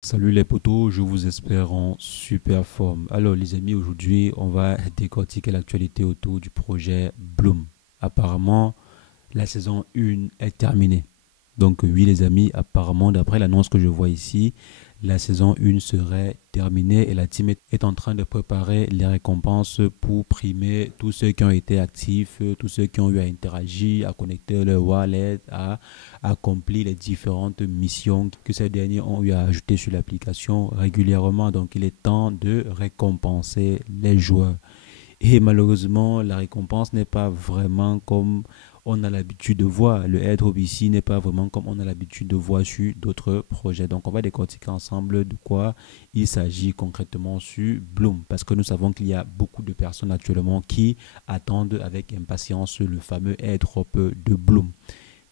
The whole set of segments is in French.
Salut les potos, je vous espère en super forme. Alors les amis, aujourd'hui on va décortiquer l'actualité autour du projet Bloom. Apparemment, la saison 1 est terminée. Donc oui les amis, apparemment d'après l'annonce que je vois ici, la saison 1 serait terminée et la team est en train de préparer les récompenses pour primer tous ceux qui ont été actifs, tous ceux qui ont eu à interagir, à connecter leur wallet, à accomplir les différentes missions que ces derniers ont eu à ajouter sur l'application régulièrement. Donc il est temps de récompenser les joueurs. Et malheureusement, la récompense n'est pas vraiment comme on a l'habitude de voir. Le airdrop ici n'est pas vraiment comme on a l'habitude de voir sur d'autres projets. Donc, on va décortiquer ensemble de quoi il s'agit concrètement sur Bloom. Parce que nous savons qu'il y a beaucoup de personnes actuellement qui attendent avec impatience le fameux airdrop de Bloom.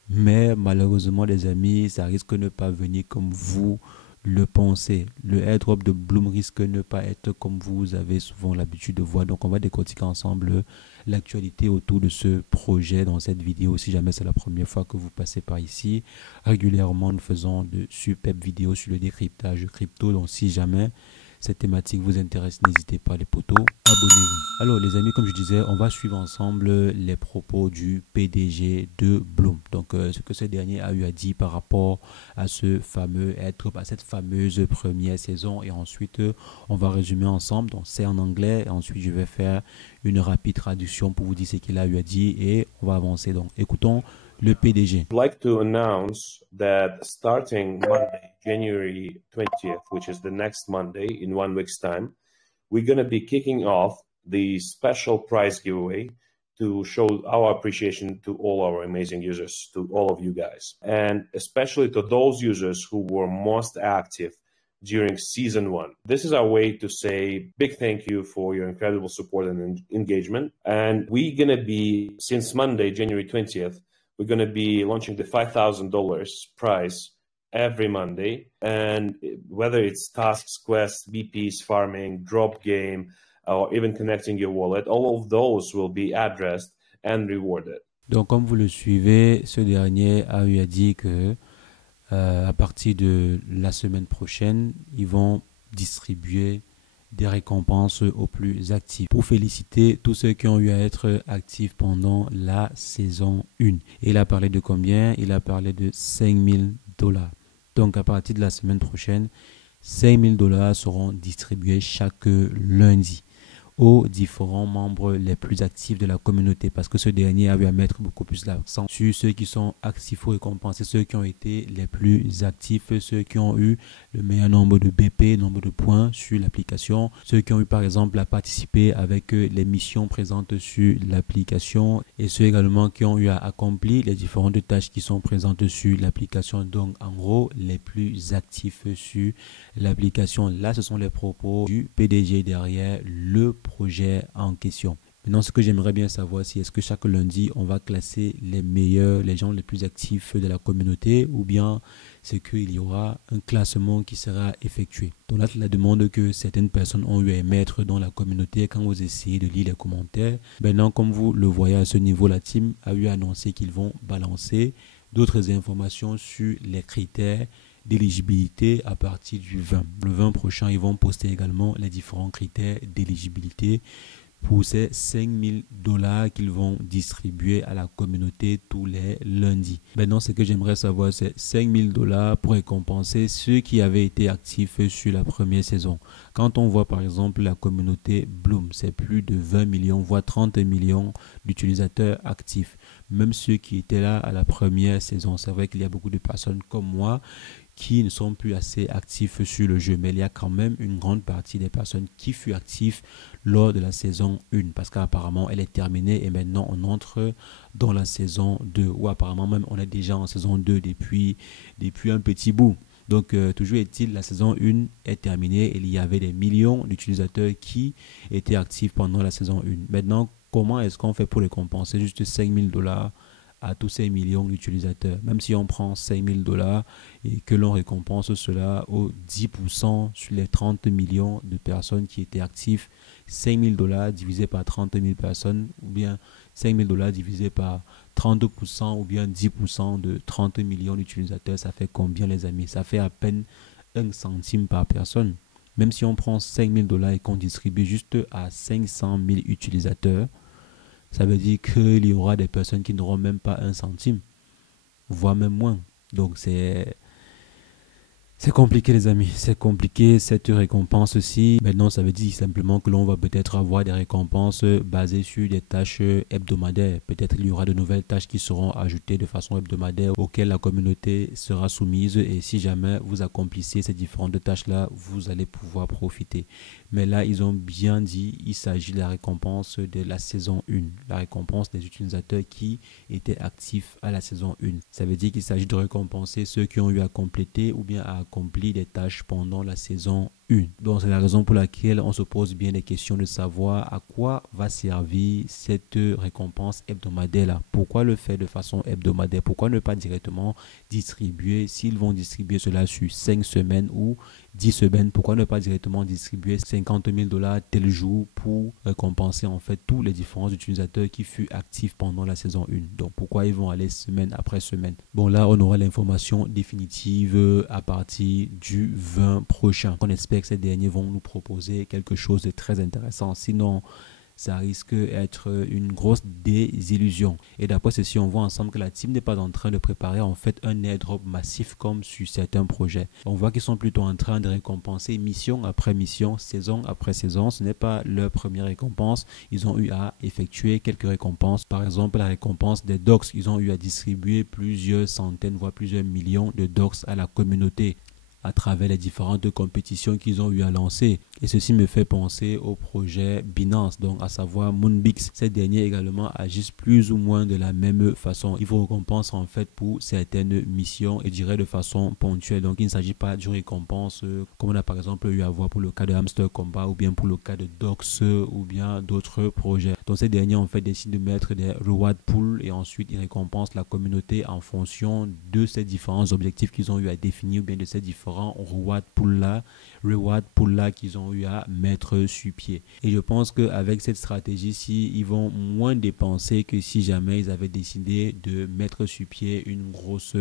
Mais malheureusement, les amis, ça risque de ne pas venir comme vous le pensez. Le airdrop de Bloom risque de ne pas être comme vous avez souvent l'habitude de voir. Donc, on va décortiquer ensemble l'actualité autour de ce projet dans cette vidéo. Si jamais c'est la première fois que vous passez par ici, régulièrement, nous faisons de superbes vidéos sur le décryptage crypto. Donc, si jamais cette thématique vous intéresse, n'hésitez pas les potos, abonnez-vous. Alors les amis, comme je disais, on va suivre ensemble les propos du PDG de Bloom. Donc ce que ce dernier a eu à dire par rapport à ce fameux être, à cette fameuse première saison. Et ensuite, on va résumer ensemble. Donc c'est en anglais. Et ensuite, je vais faire une rapide traduction pour vous dire ce qu'il a eu à dire et on va avancer. Donc écoutons le PDG. I'd like to announce that starting Monday, January 20th, which is the next Monday in 1 week's time, we're going to be kicking off the special prize giveaway to show our appreciation to all our amazing users, to all of you guys, and especially to those users who were most active during season one. This is our way to say big thank you for your incredible support and engagement. And we're going to be, since Monday, January 20th, we're going to be launching the $5,000 prize every Monday. And whether it's tasks, quests, BPs, farming, drop game, or even connecting your wallet, all of those will be addressed and rewarded. Donc comme vous le suivez, ce dernier a eu à dire que à partir de la semaine prochaine, ils vont distribuer des récompenses aux plus actifs pour féliciter tous ceux qui ont eu à être actifs pendant la saison 1. Et il a parlé de combien? Il a parlé de 5 000 $. Donc à partir de la semaine prochaine, 5 000 $ seront distribués chaque lundi aux différents membres les plus actifs de la communauté parce que ce dernier a eu à mettre beaucoup plus l'accent sur ceux qui sont actifs ou récompensés, ceux qui ont été les plus actifs, ceux qui ont eu le meilleur nombre de BP, nombre de points sur l'application, ceux qui ont eu par exemple à participer avec les missions présentes sur l'application et ceux également qui ont eu à accomplir les différentes tâches qui sont présentes sur l'application. Donc en gros, les plus actifs sur l'application. Là, ce sont les propos du PDG derrière le projet en question. Maintenant, ce que j'aimerais bien savoir, c'est est-ce que chaque lundi, on va classer les meilleurs, les gens les plus actifs de la communauté ou bien c'est qu'il y aura un classement qui sera effectué. Donc là, c'est la demande que certaines personnes ont eu à émettre dans la communauté quand vous essayez de lire les commentaires. Maintenant, comme vous le voyez à ce niveau, la team a eu à annoncer qu'ils vont balancer d'autres informations sur les critères d'éligibilité à partir du 20. Le 20 prochain, ils vont poster également les différents critères d'éligibilité pour ces 5 000 $ qu'ils vont distribuer à la communauté tous les lundis. Maintenant, ce que j'aimerais savoir, c'est 5 000 $ pour récompenser ceux qui avaient été actifs sur la première saison. Quand on voit par exemple la communauté Bloom, c'est plus de 20 millions, voire 30 millions d'utilisateurs actifs. Même ceux qui étaient là à la première saison, c'est vrai qu'il y a beaucoup de personnes comme moi qui ne sont plus assez actifs sur le jeu. Mais il y a quand même une grande partie des personnes qui furent actives lors de la saison 1 parce qu'apparemment elle est terminée et maintenant on entre dans la saison 2 ou apparemment même on est déjà en saison 2 depuis un petit bout. Donc, toujours est-il, la saison 1 est terminée et il y avait des millions d'utilisateurs qui étaient actifs pendant la saison 1. Maintenant, comment est-ce qu'on fait pour les compenser? Juste 5 000 $ à tous ces millions d'utilisateurs. Même si on prend 5 000 $ et que l'on récompense cela aux 10% sur les 30 millions de personnes qui étaient actives, 5 000 $ divisé par 30 000 personnes ou bien 5 000 $ divisé par 30% ou bien 10% de 30 millions d'utilisateurs, ça fait combien les amis? Ça fait à peine 1 centime par personne. Même si on prend 5 000 dollars et qu'on distribue juste à 500 000 utilisateurs, ça veut dire qu'il y aura des personnes qui n'auront même pas 1 centime, voire même moins. Donc c'est compliqué les amis, c'est compliqué cette récompense aussi. Maintenant ça veut dire simplement que l'on va peut-être avoir des récompenses basées sur des tâches hebdomadaires. Peut-être il y aura de nouvelles tâches qui seront ajoutées de façon hebdomadaire auxquelles la communauté sera soumise et si jamais vous accomplissez ces différentes tâches là, vous allez pouvoir profiter. Mais là ils ont bien dit, il s'agit de la récompense de la saison 1, la récompense des utilisateurs qui étaient actifs à la saison 1. Ça veut dire qu'il s'agit de récompenser ceux qui ont eu à compléter ou bien à accompli des tâches pendant la saison 1. Donc c'est la raison pour laquelle on se pose bien des questions de savoir à quoi va servir cette récompense hebdomadaire là. Pourquoi le faire de façon hebdomadaire? Pourquoi ne pas directement distribuer, s'ils vont distribuer cela sur 5 semaines ou 10 semaines, pourquoi ne pas directement distribuer 50 000 dollars tel jour pour récompenser en fait tous les différents utilisateurs qui furent actifs pendant la saison 1. Donc pourquoi ils vont aller semaine après semaine? Bon là on aura l'information définitive à partir du 20 prochain. On espère que ces derniers vont nous proposer quelque chose de très intéressant. Sinon, ça risque d'être une grosse désillusion. Et d'après ceci, on voit ensemble que la team n'est pas en train de préparer en fait un airdrop massif comme sur certains projets. On voit qu'ils sont plutôt en train de récompenser mission après mission, saison après saison. Ce n'est pas leur première récompense. Ils ont eu à effectuer quelques récompenses. Par exemple, la récompense des docs. Ils ont eu à distribuer plusieurs centaines, voire plusieurs millions de docs à la communauté à travers les différentes compétitions qu'ils ont eu à lancer. Et ceci me fait penser au projet Binance, donc à savoir Moonbix. Ces derniers également agissent plus ou moins de la même façon. Ils vous récompensent en fait pour certaines missions et je dirais de façon ponctuelle. Donc il ne s'agit pas d'une récompense comme on a par exemple eu à voir pour le cas de Hamster Combat ou bien pour le cas de Docs ou bien d'autres projets. Donc ces derniers en fait décident de mettre des reward pools et ensuite ils récompensent la communauté en fonction de ces différents objectifs qu'ils ont eu à définir ou bien de ces différents reward pool là qu'ils ont eu à mettre sur pied. Et je pense qu'avec cette stratégie-ci, ils vont moins dépenser que si jamais ils avaient décidé de mettre sur pied une grosse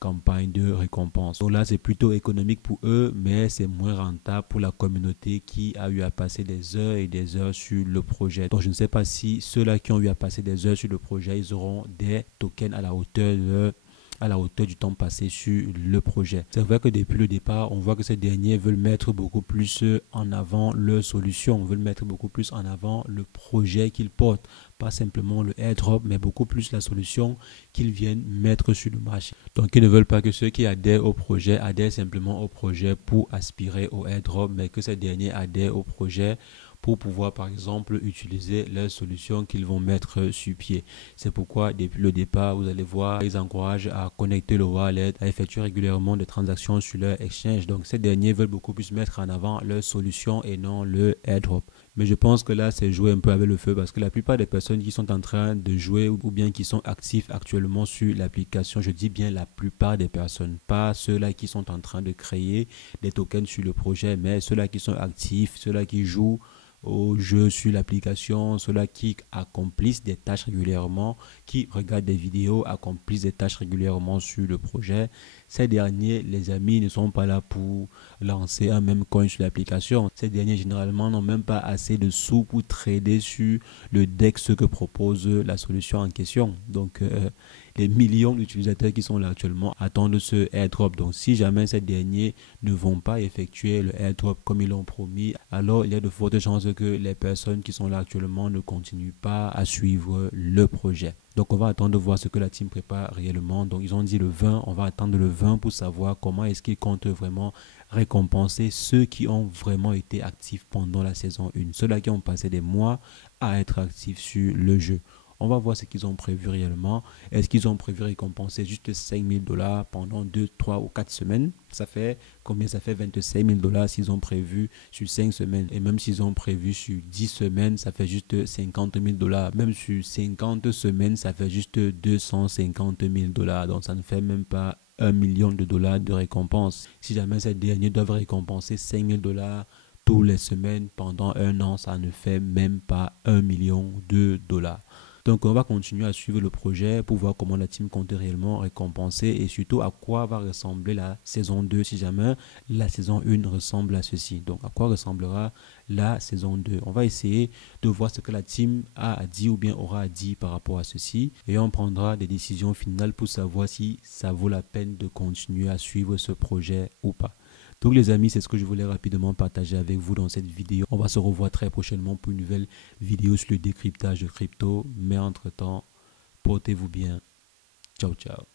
campagne de récompense. Donc là, c'est plutôt économique pour eux, mais c'est moins rentable pour la communauté qui a eu à passer des heures et des heures sur le projet. Donc je ne sais pas si ceux-là qui ont eu à passer des heures sur le projet, ils auront des tokens à la hauteur du temps passé sur le projet. C'est vrai que depuis le départ, on voit que ces derniers veulent mettre beaucoup plus en avant leur solution, veulent mettre beaucoup plus en avant le projet qu'ils portent, pas simplement le airdrop, mais beaucoup plus la solution qu'ils viennent mettre sur le marché. Donc ils ne veulent pas que ceux qui adhèrent au projet adhèrent simplement au projet pour aspirer au airdrop, mais que ces derniers adhèrent au projet pour pouvoir par exemple utiliser leurs solutions qu'ils vont mettre sur pied. C'est pourquoi depuis le départ, vous allez voir, ils encouragent à connecter le wallet, à effectuer régulièrement des transactions sur leur exchange. Donc ces derniers veulent beaucoup plus mettre en avant leurs solutions et non le airdrop. Mais je pense que là, c'est jouer un peu avec le feu parce que la plupart des personnes qui sont en train de jouer ou bien qui sont actifs actuellement sur l'application, je dis bien la plupart des personnes, pas ceux-là qui sont en train de créer des tokens sur le projet, mais ceux-là qui sont actifs, ceux-là qui jouent au jeu sur l'application, ceux-là qui accomplissent des tâches régulièrement, qui regardent des vidéos, accomplissent des tâches régulièrement sur le projet. Ces derniers, les amis, ne sont pas là pour lancer un même coin sur l'application. Ces derniers, généralement, n'ont même pas assez de sous pour trader sur le DEX que propose la solution en question. Donc, les millions d'utilisateurs qui sont là actuellement attendent ce airdrop. Donc, si jamais ces derniers ne vont pas effectuer le airdrop comme ils l'ont promis, alors il y a de fortes chances que les personnes qui sont là actuellement ne continuent pas à suivre le projet. Donc, on va attendre de voir ce que la team prépare réellement. Donc, ils ont dit le 20, on va attendre le 20 pour savoir comment est-ce qu'ils comptent vraiment récompenser ceux qui ont vraiment été actifs pendant la saison 1. Ceux-là qui ont passé des mois à être actifs sur le jeu. On va voir ce qu'ils ont prévu réellement. Est-ce qu'ils ont prévu récompenser juste 5 000 dollars pendant 2, 3 ou 4 semaines? Ça fait combien? Ça fait 25 000 dollars s'ils ont prévu sur 5 semaines. Et même s'ils ont prévu sur 10 semaines, ça fait juste 50 000 dollars. Même sur 50 semaines, ça fait juste 250 000 dollars. Donc ça ne fait même pas 1 million de dollars de récompense. Si jamais ces derniers doivent récompenser 5 000 dollars toutes les semaines pendant un an, ça ne fait même pas 1 million de dollars. Donc, on va continuer à suivre le projet pour voir comment la team compte réellement récompenser et surtout à quoi va ressembler la saison 2 si jamais la saison 1 ressemble à ceci. Donc, à quoi ressemblera la saison 2. On va essayer de voir ce que la team a à dire ou bien aura à dire par rapport à ceci et on prendra des décisions finales pour savoir si ça vaut la peine de continuer à suivre ce projet ou pas. Donc les amis, c'est ce que je voulais rapidement partager avec vous dans cette vidéo. On va se revoir très prochainement pour une nouvelle vidéo sur le décryptage de crypto. Mais entre-temps, portez-vous bien. Ciao, ciao.